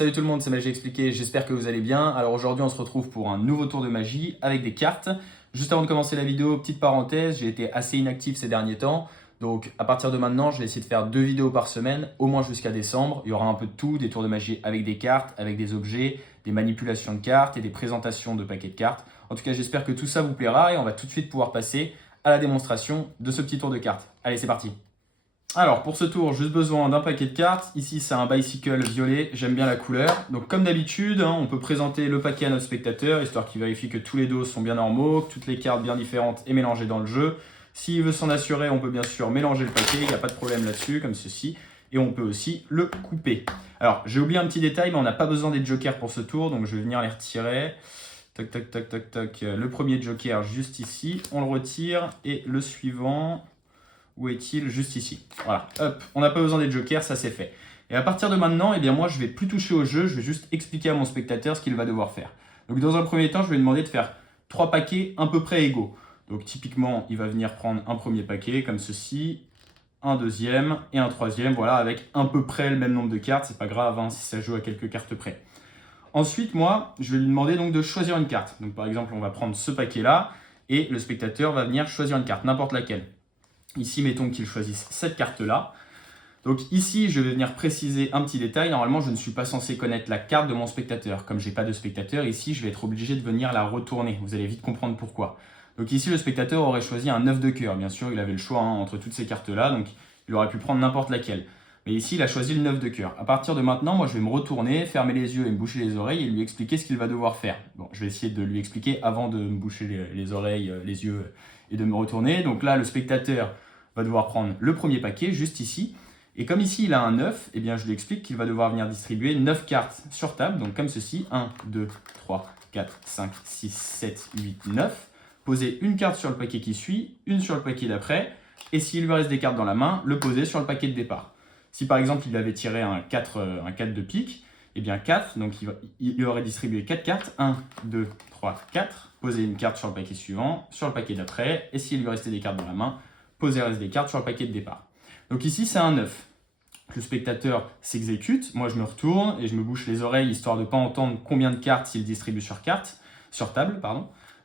Salut tout le monde, c'est Magie Expliqué, j'espère que vous allez bien. Alors aujourd'hui on se retrouve pour un nouveau tour de magie avec des cartes. Juste avant de commencer la vidéo, petite parenthèse, j'ai été assez inactif ces derniers temps. Donc à partir de maintenant, je vais essayer de faire 2 vidéos par semaine, au moins jusqu'à décembre. Il y aura un peu de tout, des tours de magie avec des cartes, avec des objets, des manipulations de cartes et des présentations de paquets de cartes. En tout cas, j'espère que tout ça vous plaira et on va tout de suite pouvoir passer à la démonstration de ce petit tour de cartes. Allez, c'est parti! Alors pour ce tour, juste besoin d'un paquet de cartes. Ici c'est un bicycle violet, j'aime bien la couleur. Donc comme d'habitude, on peut présenter le paquet à notre spectateur, histoire qu'il vérifie que tous les dos sont bien normaux, que toutes les cartes bien différentes et mélangées dans le jeu. S'il veut s'en assurer, on peut bien sûr mélanger le paquet, il n'y a pas de problème là-dessus, comme ceci. Et on peut aussi le couper. Alors j'ai oublié un petit détail, mais on n'a pas besoin des jokers pour ce tour, donc je vais venir les retirer. Tac, tac, tac, tac, tac. Le premier joker juste ici, on le retire. Et le suivant... Où est-il? Juste ici. Voilà, hop, on n'a pas besoin des jokers, ça c'est fait. Et à partir de maintenant, eh bien moi je vais plus toucher au jeu, je vais juste expliquer à mon spectateur ce qu'il va devoir faire. Donc dans un premier temps, je vais lui demander de faire 3 paquets à peu près égaux. Donc typiquement, il va venir prendre un premier paquet comme ceci, un deuxième et un troisième, voilà, avec à peu près le même nombre de cartes, c'est pas grave hein, si ça joue à quelques cartes près. Ensuite, moi, je vais lui demander donc de choisir une carte. Donc par exemple, on va prendre ce paquet-là et le spectateur va venir choisir une carte, n'importe laquelle. Ici, mettons qu'il choisisse cette carte-là. Donc ici, je vais venir préciser un petit détail. Normalement, je ne suis pas censé connaître la carte de mon spectateur. Comme je n'ai pas de spectateur, ici, je vais être obligé de venir la retourner. Vous allez vite comprendre pourquoi. Donc ici, le spectateur aurait choisi un 9 de cœur. Bien sûr, il avait le choix entre toutes ces cartes-là. Donc il aurait pu prendre n'importe laquelle. Mais ici, il a choisi le 9 de cœur. À partir de maintenant, moi, je vais me retourner, fermer les yeux et me boucher les oreilles et lui expliquer ce qu'il va devoir faire. Bon, je vais essayer de lui expliquer avant de me boucher les oreilles, les yeux et de me retourner. Donc là, le spectateur va devoir prendre le premier paquet, juste ici. Et comme ici, il a un 9, eh bien, je lui explique qu'il va devoir venir distribuer 9 cartes sur table. Donc comme ceci, 1, 2, 3, 4, 5, 6, 7, 8, 9. Poser une carte sur le paquet qui suit, une sur le paquet d'après. Et s'il lui reste des cartes dans la main, le poser sur le paquet de départ. Si par exemple, il avait tiré un 4 de pique, eh bien 4, donc il aurait distribué 4 cartes. 1, 2, 3, 4. Poser une carte sur le paquet suivant, sur le paquet d'après. Et s'il lui restait des cartes dans la main, poser le reste des cartes sur le paquet de départ. Donc ici, c'est un 9. Le spectateur s'exécute. Moi, je me retourne et je me bouche les oreilles, histoire de ne pas entendre combien de cartes il distribue sur table.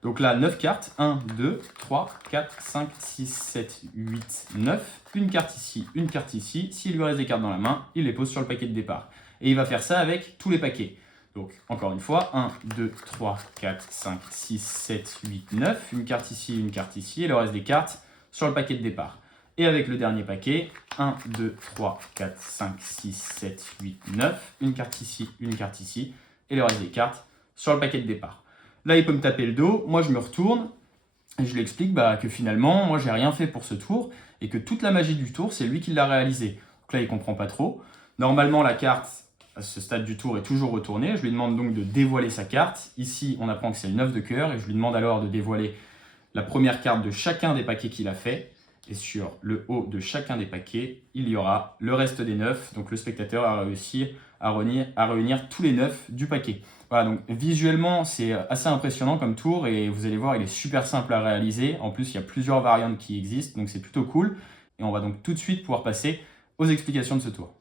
Donc là, 9 cartes. 1, 2, 3, 4, 5, 6, 7, 8, 9. Une carte ici, une carte ici. S'il lui reste des cartes dans la main, il les pose sur le paquet de départ. Et il va faire ça avec tous les paquets. Donc, encore une fois, 1, 2, 3, 4, 5, 6, 7, 8, 9. Une carte ici et le reste des cartes sur le paquet de départ. Et avec le dernier paquet, 1, 2, 3, 4, 5, 6, 7, 8, 9. Une carte ici et le reste des cartes sur le paquet de départ. Là, il peut me taper le dos. Moi, je me retourne et je lui explique que finalement, moi, j'ai rien fait pour ce tour et que toute la magie du tour, c'est lui qui l'a réalisé. Donc là, il comprend pas trop. Normalement, la carte, à ce stade du tour, est toujours retournée. Je lui demande donc de dévoiler sa carte. Ici, on apprend que c'est le 9 de cœur et je lui demande alors de dévoiler la première carte de chacun des paquets qu'il a fait. Et sur le haut de chacun des paquets, il y aura le reste des 9. Donc le spectateur a réussi à réunir tous les 9 du paquet. Voilà, donc visuellement, c'est assez impressionnant comme tour et vous allez voir, il est super simple à réaliser. En plus, il y a plusieurs variantes qui existent, donc c'est plutôt cool. Et on va donc tout de suite pouvoir passer aux explications de ce tour.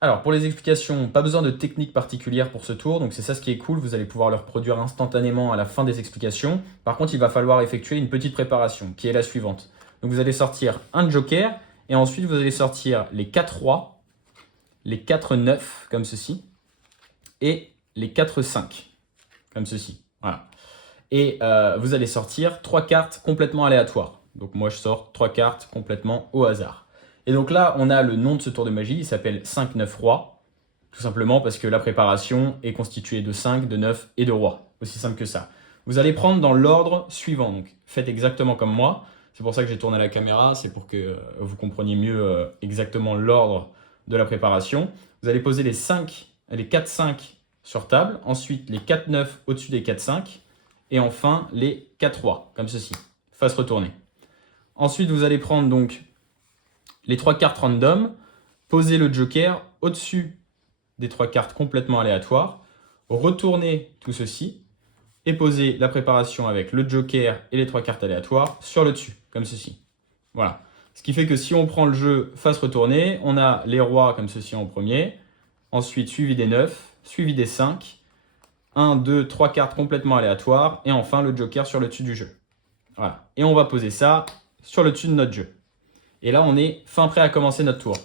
Alors pour les explications, pas besoin de technique particulière pour ce tour, donc c'est ça ce qui est cool, vous allez pouvoir le reproduire instantanément à la fin des explications. Par contre, il va falloir effectuer une petite préparation qui est la suivante. Donc vous allez sortir un joker et ensuite vous allez sortir les 4 rois, les 4 9 comme ceci et les 4 5 comme ceci. Voilà. Et vous allez sortir 3 cartes complètement aléatoires. Donc moi je sors 3 cartes complètement au hasard. Et donc là, on a le nom de ce tour de magie, il s'appelle 5-9 rois, tout simplement parce que la préparation est constituée de 5, de 9 et de rois, aussi simple que ça. Vous allez prendre dans l'ordre suivant, donc faites exactement comme moi, c'est pour ça que j'ai tourné la caméra, c'est pour que vous compreniez mieux exactement l'ordre de la préparation. Vous allez poser les 4-5 sur table, ensuite les 4-9 au-dessus des 4-5, et enfin les 4 rois, comme ceci, face retournée. Ensuite, vous allez prendre donc les 3 cartes random, poser le joker au-dessus des 3 cartes complètement aléatoires, retourner tout ceci et poser la préparation avec le joker et les 3 cartes aléatoires sur le dessus, comme ceci. Voilà. Ce qui fait que si on prend le jeu face retournée, on a les rois comme ceci en premier, ensuite suivi des 9, suivi des 5, 1, 2, 3 cartes complètement aléatoires, et enfin le joker sur le dessus du jeu. Voilà. Et on va poser ça sur le dessus de notre jeu. Et là, on est fin prêt à commencer notre tour.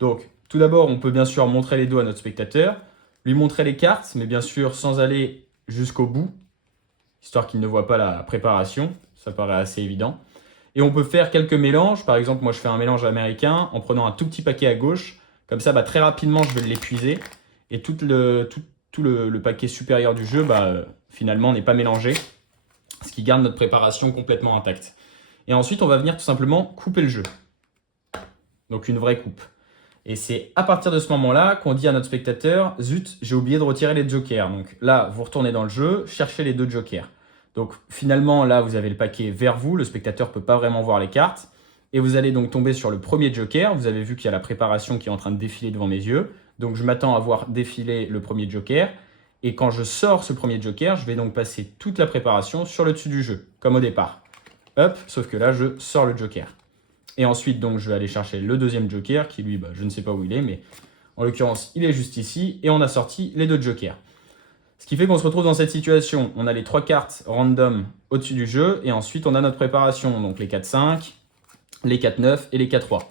Donc, tout d'abord, on peut bien sûr montrer les dos à notre spectateur, lui montrer les cartes, mais bien sûr sans aller jusqu'au bout, histoire qu'il ne voit pas la préparation, ça paraît assez évident. Et on peut faire quelques mélanges, par exemple, moi je fais un mélange américain en prenant un tout petit paquet à gauche, comme ça très rapidement je vais l'épuiser, et tout le paquet supérieur du jeu, finalement n'est pas mélangé, ce qui garde notre préparation complètement intacte. Et ensuite, on va venir tout simplement couper le jeu. Donc une vraie coupe. Et c'est à partir de ce moment-là qu'on dit à notre spectateur « Zut, j'ai oublié de retirer les jokers ». Donc là, vous retournez dans le jeu, cherchez les 2 jokers. Donc finalement, là, vous avez le paquet vers vous, le spectateur ne peut pas vraiment voir les cartes. Et vous allez donc tomber sur le premier joker. Vous avez vu qu'il y a la préparation qui est en train de défiler devant mes yeux. Donc je m'attends à voir défiler le premier joker. Et quand je sors ce premier joker, je vais donc passer toute la préparation sur le dessus du jeu, comme au départ. Hop, sauf que là, je sors le joker. Et ensuite, donc, je vais aller chercher le deuxième joker, qui lui, je ne sais pas où il est, mais en l'occurrence, il est juste ici, et on a sorti les 2 jokers. Ce qui fait qu'on se retrouve dans cette situation. On a les 3 cartes random au-dessus du jeu, et ensuite, on a notre préparation, donc les 4-5, les 4-9 et les 4-3.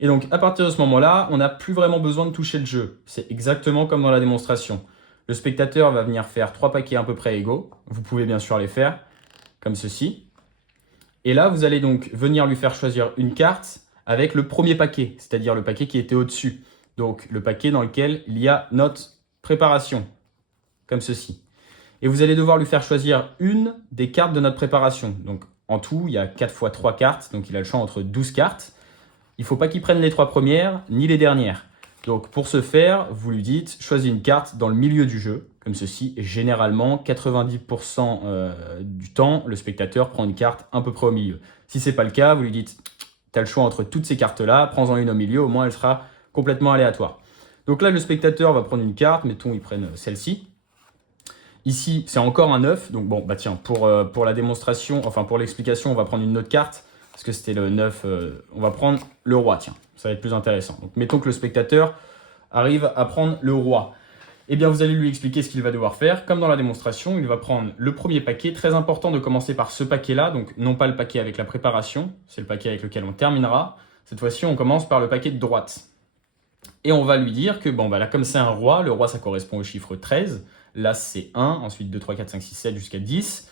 Et donc, à partir de ce moment-là, on n'a plus vraiment besoin de toucher le jeu. C'est exactement comme dans la démonstration. Le spectateur va venir faire 3 paquets à peu près égaux. Vous pouvez bien sûr les faire, comme ceci. Et là, vous allez donc venir lui faire choisir une carte avec le premier paquet, c'est-à-dire le paquet qui était au-dessus. Donc, le paquet dans lequel il y a notre préparation, comme ceci. Et vous allez devoir lui faire choisir une des cartes de notre préparation. Donc, en tout, il y a 4 fois 3 cartes, donc il a le choix entre 12 cartes. Il ne faut pas qu'il prenne les 3 premières, ni les dernières. Donc, pour ce faire, vous lui dites, choisis une carte dans le milieu du jeu, comme ceci. Et généralement, 90% du temps, le spectateur prend une carte à peu près au milieu. Si ce n'est pas le cas, vous lui dites, tu as le choix entre toutes ces cartes-là, prends-en une au milieu, au moins elle sera complètement aléatoire. Donc là, le spectateur va prendre une carte, mettons, il prenne celle-ci. Ici, c'est encore un 9, donc bon, tiens, pour la démonstration, enfin pour l'explication, on va prendre une autre carte, parce que c'était le 9, on va prendre le roi, tiens, ça va être plus intéressant. Donc mettons que le spectateur arrive à prendre le roi. Eh bien, vous allez lui expliquer ce qu'il va devoir faire. Comme dans la démonstration, il va prendre le premier paquet. Très important de commencer par ce paquet-là, donc non pas le paquet avec la préparation, c'est le paquet avec lequel on terminera. Cette fois-ci, on commence par le paquet de droite. Et on va lui dire que, là, comme c'est un roi, le roi, ça correspond au chiffre 13. L'as, c'est 1, ensuite 2, 3, 4, 5, 6, 7 jusqu'à 10.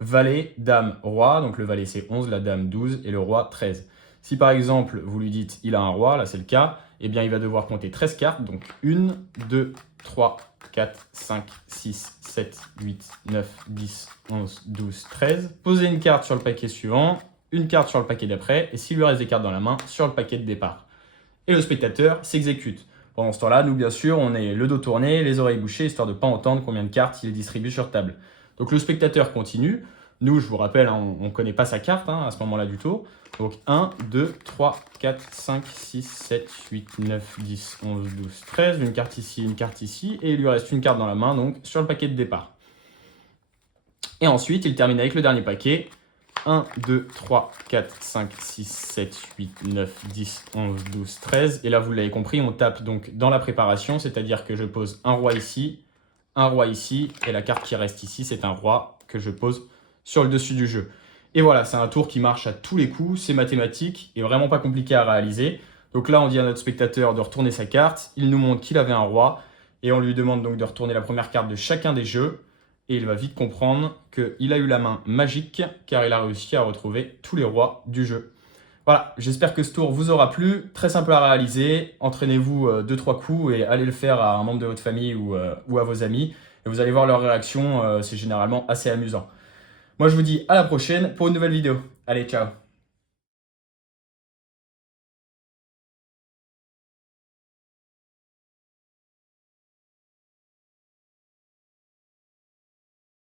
Valet, dame, roi, donc le valet, c'est 11, la dame, 12 et le roi, 13. Si par exemple, vous lui dites il a un roi, là c'est le cas, eh bien il va devoir compter 13 cartes, donc 1, 2, 3, 4, 5, 6, 7, 8, 9, 10, 11, 12, 13. Posez une carte sur le paquet suivant, une carte sur le paquet d'après, et s'il lui reste des cartes dans la main, sur le paquet de départ. Et le spectateur s'exécute. Pendant ce temps-là, nous bien sûr, on est le dos tourné, les oreilles bouchées, histoire de ne pas entendre combien de cartes il distribue sur table. Donc le spectateur continue. Nous, je vous rappelle, on ne connaît pas sa carte à ce moment-là du tour. Donc 1, 2, 3, 4, 5, 6, 7, 8, 9, 10, 11, 12, 13. Une carte ici, et il lui reste une carte dans la main, donc sur le paquet de départ. Et ensuite, il termine avec le dernier paquet. 1, 2, 3, 4, 5, 6, 7, 8, 9, 10, 11, 12, 13. Et là, vous l'avez compris, on tape donc dans la préparation, c'est-à-dire que je pose un roi ici, et la carte qui reste ici, c'est un roi que je pose sur le dessus du jeu. Et voilà, c'est un tour qui marche à tous les coups, c'est mathématique et vraiment pas compliqué à réaliser. Donc là, on dit à notre spectateur de retourner sa carte, il nous montre qu'il avait un roi, et on lui demande donc de retourner la première carte de chacun des jeux, et il va vite comprendre qu'il a eu la main magique, car il a réussi à retrouver tous les rois du jeu. Voilà, j'espère que ce tour vous aura plu, très simple à réaliser, entraînez-vous 2-3 coups et allez le faire à un membre de votre famille ou à vos amis, et vous allez voir leur réaction, c'est généralement assez amusant. Moi je vous dis à la prochaine pour une nouvelle vidéo. Allez, ciao!